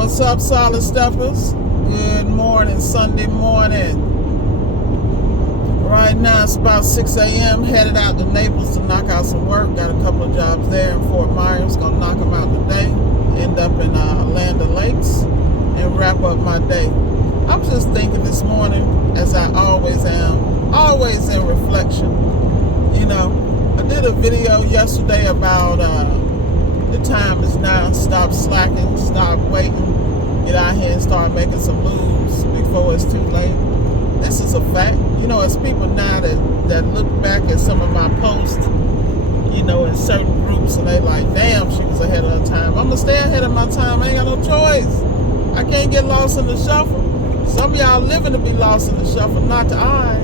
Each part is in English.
What's up, Solid Steppers? Good morning, Sunday morning. Right now it's about 6 a.m. Headed out to Naples to knock out some work. Got a couple of jobs there in Fort Myers. Gonna knock them out today. End up in Land O'Lakes and wrap up my day. I was just thinking this morning, as I always am, always in reflection. You know, I did a video yesterday about the time is now. Stop slacking, stop waiting. Get out here and start making some moves before it's too late. This is a fact. You know, as people now that look back at some of my posts, you know, in certain groups, and they like, damn, she was ahead of her time. I'm going to stay ahead of my time. I ain't got no choice. I can't get lost in the shuffle. Some of y'all living to be lost in the shuffle, not to I.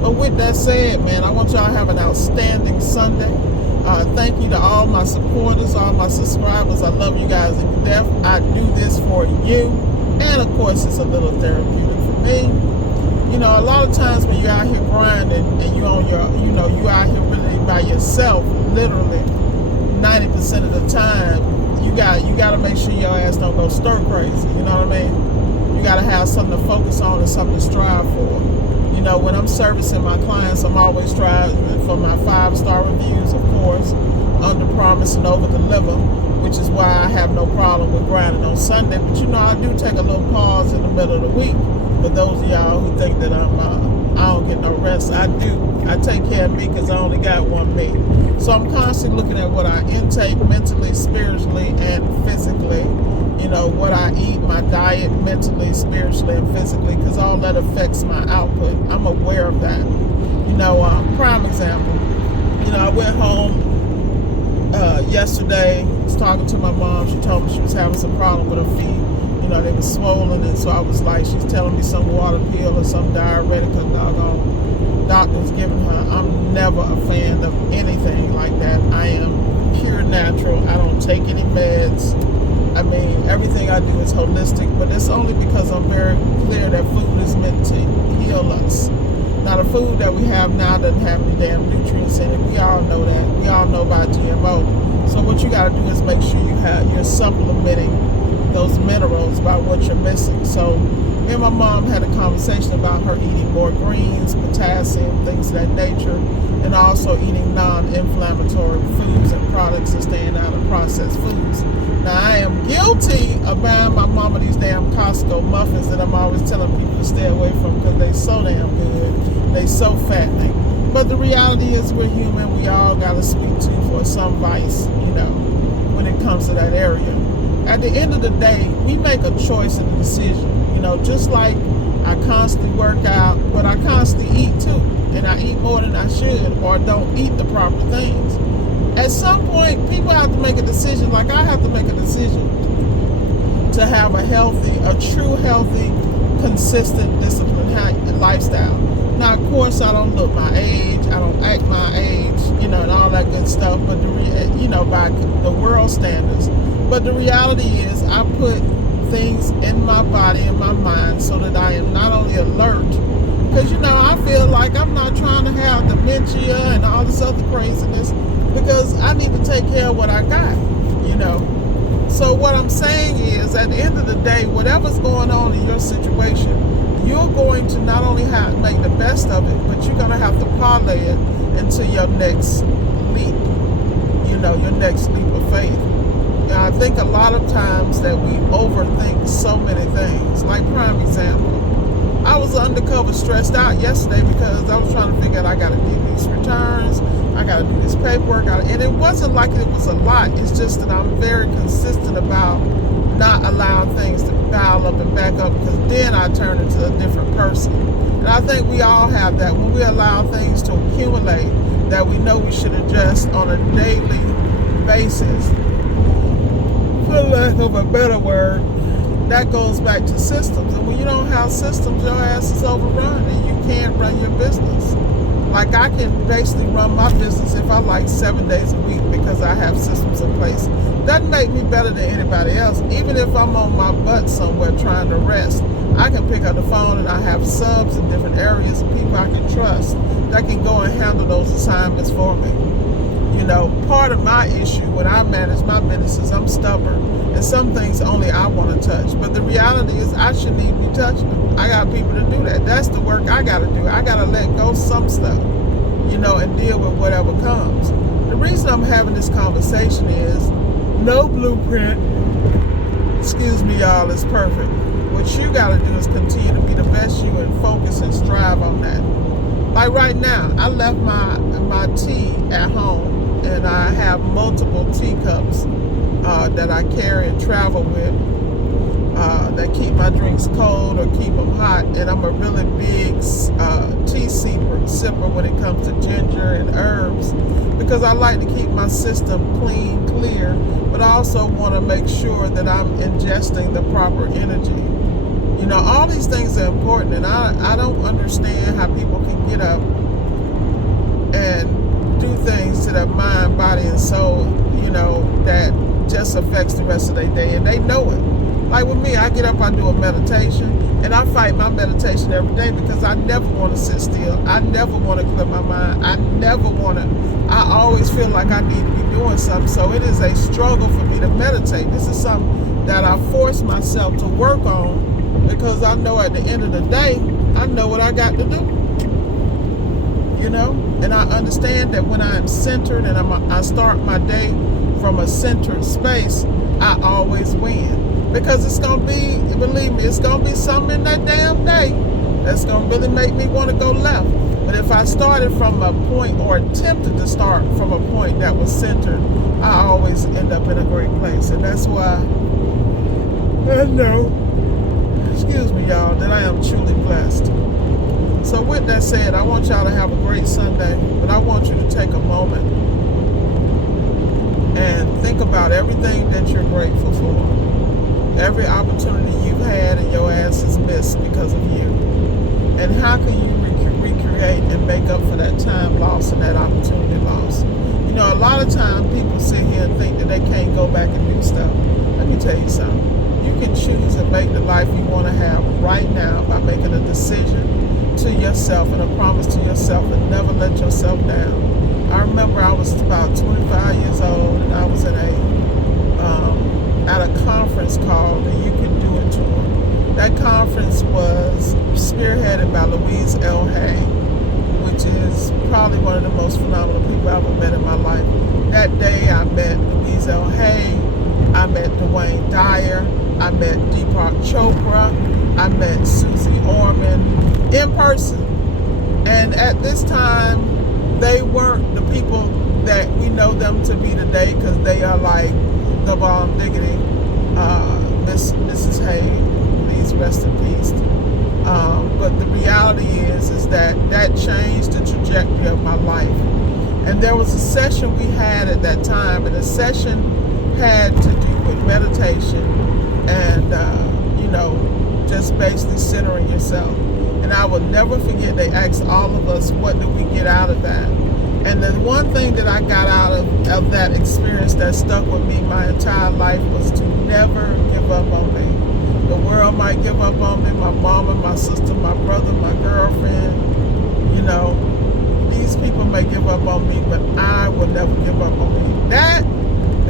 But with that said, man, I want y'all to have an outstanding Sunday. Thank you to all my supporters, all my subscribers. I love you guys to death. I do this for you. And of course, it's a little therapeutic for me. You know, a lot of times when you're out here grinding and you on your, you know, you out here really by yourself, literally 90% of the time, you got to make sure your ass don't go stir crazy. You know what I mean? You got to have something to focus on and something to strive for. You know, when I'm servicing my clients, I'm always striving for my 5-star reviews, of course, under promise and over deliver, which is why I have no problem with grinding on Sunday. But you know, I do take a little pause in the middle of the week. For those of y'all who think that I don't get no rest, I do. I take care of me because I only got one me. So I'm constantly looking at what I intake mentally, spiritually, and physically. You know, what I eat, my diet, mentally, spiritually, and physically, because all that affects my output. I'm aware of that. You know, prime example. You know, I went home yesterday. I was talking to my mom. She told me she was having some problem with her feet. You know, they were swollen, and so I was like, she's telling me some water pill or some diuretic or doggone doctor's giving her. I'm never a fan of anything like that. I am pure natural. I don't take any meds. I mean, everything I do is holistic, but it's only because I'm very clear that food is meant to heal us. Now, the food that we have now doesn't have any damn nutrients in it. We all know that. We all know about GMO. So what you got to do is make sure you're supplementing those minerals by what you're missing. So me and my mom had a conversation about her eating more greens, potassium, things of that nature, and also eating non-inflammatory foods and products and staying out of processed foods. Now, I am guilty of buying my mama these damn Costco muffins that I'm always telling people to stay away from because they so damn good. They so fattening. But the reality is we're human. We all got a sweet tooth or some vice, you know, when it comes to that area. At the end of the day, we make a choice and a decision. You know, just like I constantly work out, but I constantly eat too. And I eat more than I should or don't eat the proper things. At some point, people have to make a decision, like I have to make a decision to have a true healthy, consistent, disciplined lifestyle. Now, of course, I don't look my age, I don't act my age, you know, and all that good stuff, but you know, by the world standards. But the reality is, I put things in my body and my mind so that I am not only alert, because, you know, I feel like I'm not trying to have dementia and all this other craziness, because I need to take care of what I got, you know. So what I'm saying is, at the end of the day, whatever's going on in your situation, you're going to not only have to make the best of it, but you're going to have to parlay it into your next leap, you know, your next leap of faith. And I think a lot of times that we overthink so many things. Like, prime example, I was undercover stressed out yesterday because I was trying to figure out I got to do these returns, I got to do this paperwork, and it wasn't like it was a lot. It's just that I'm very consistent about not allowing things to pile up and back up, because then I turn into a different person. And I think we all have that. When we allow things to accumulate that we know we should adjust on a daily basis, for lack of a better word, that goes back to systems. And when you don't have systems, your ass is overrun and you can't run your business. Like, I can basically run my business if I like 7 days a week because I have systems in place. Doesn't make me better than anybody else. Even if I'm on my butt somewhere trying to rest, I can pick up the phone and I have subs in different areas of people I can trust that can go and handle those assignments for me. You know, part of my issue when I manage my business is I'm stubborn, and some things only I want to touch. But the reality is I shouldn't even be touching them. I got people to do that. That's the work I got to do. I got to let go some stuff, you know, and deal with whatever comes. The reason I'm having this conversation is no blueprint, excuse me, y'all, is perfect. What you got to do is continue to be the best you and focus and strive on that. Like right now, I left my tea at home, and I have multiple teacups that I carry and travel with that keep my drinks cold or keep them hot. And I'm a really big tea sipper when it comes to ginger and herbs, because I like to keep my system clean, clear, but I also want to make sure that I'm ingesting the proper energy. You know, all these things are important, and I don't understand how people can get up and do things to their mind, body, and soul, you know, that just affects the rest of their day, and they know it. Like with me, I get up, I do a meditation, and I fight my meditation every day because I never want to sit still. I never want to clear my mind. I always feel like I need to be doing something, so it is a struggle for me to meditate. This is something that I force myself to work on, because I know at the end of the day, I know what I got to do, you know? And I understand that when I am centered and I start my day from a centered space, I always win. Because it's going to be, believe me, it's going to be something in that damn day that's going to really make me want to go left. But if I started from a point, or attempted to start from a point that was centered, I always end up in a great place. And that's why I know, excuse me, y'all, that I am truly blessed. So with that said, I want y'all to have a great Sunday, but I want you to take a moment and think about everything that you're grateful for. Every opportunity you've had and your ass is missed because of you. And how can you recreate and make up for that time lost and that opportunity lost? You know, a lot of times people sit here and think that they can't go back and do stuff. Let me tell you something. You can choose and make the life you want to have right now by making a decision to yourself and a promise to yourself, and never let yourself down. I remember I was about 25 years old, and I was in at a conference called the You Can Do It Tour. That conference was spearheaded by Louise L. Hay, which is probably one of the most phenomenal people I've ever met in my life. That day I met Louise L. Hay, I met Dwayne Dyer, I met Deepak Chopra, I met Susie Orman in person. And at this time, they weren't the people that we know them to be today, because they are like the bomb diggity. Mrs. Hay, please rest in peace. But the reality is that changed the trajectory of my life. And there was a session we had at that time, and the session had to do with meditation and, you know, just basically centering yourself. And I will never forget, they asked all of us, what did we get out of that? And the one thing that I got out of that experience that stuck with me my entire life was to never give up on me. The world might give up on me, my mama, my sister, my brother, my girlfriend, you know, these people may give up on me, but I will never give up on me. That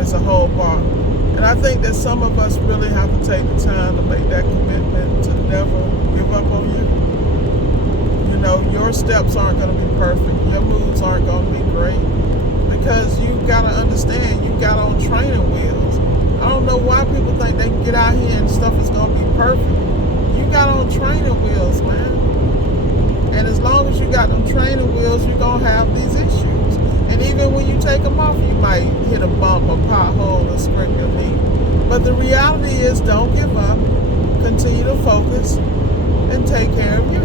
is a whole bar. And I think that some of us really have to take the time to make that commitment to never give up on you. You know, your steps aren't going to be perfect. Your moves aren't going to be great, because you got to understand, you got on training wheels. I don't know why people think they can get out here and stuff is going to be perfect. You got on training wheels, man. And as long as you got them training wheels, you're going to have these issues. And even when you take them off, you might hit a bump, a pothole, or scrape your knee. But the reality is, don't give up. Continue to focus and take care of you.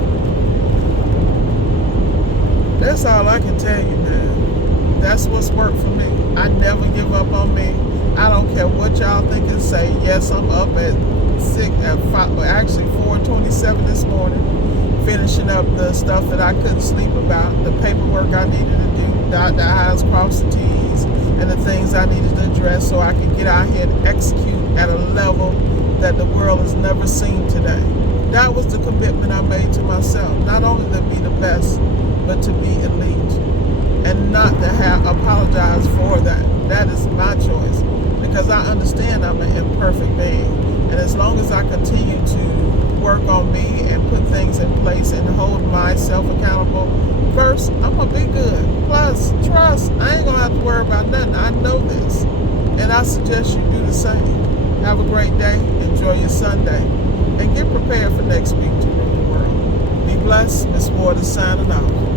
That's all I can tell you, man. That's what's worked for me. I never give up on me. I don't care what y'all think and say. Yes, I'm up at 4:27 this morning, finishing up the stuff that I couldn't sleep about, the paperwork I needed to do, dot the I's, cross the T's, and the things I needed to address so I could get out here and execute at a level that the world has never seen today. That was the commitment I made to myself, not only to be the best, but to be elite. and not to have apologize for that. That is my choice, because I understand I'm an imperfect being, and as long as I continue to work on me and put things in place and hold myself accountable first, I'm gonna be good. Plus, trust, I ain't gonna have to worry about nothing. I know this, and I suggest you do the same. Have a great day. Enjoy your Sunday, and get prepared for next week to rule the world. Be blessed. Miss Ward is signing out.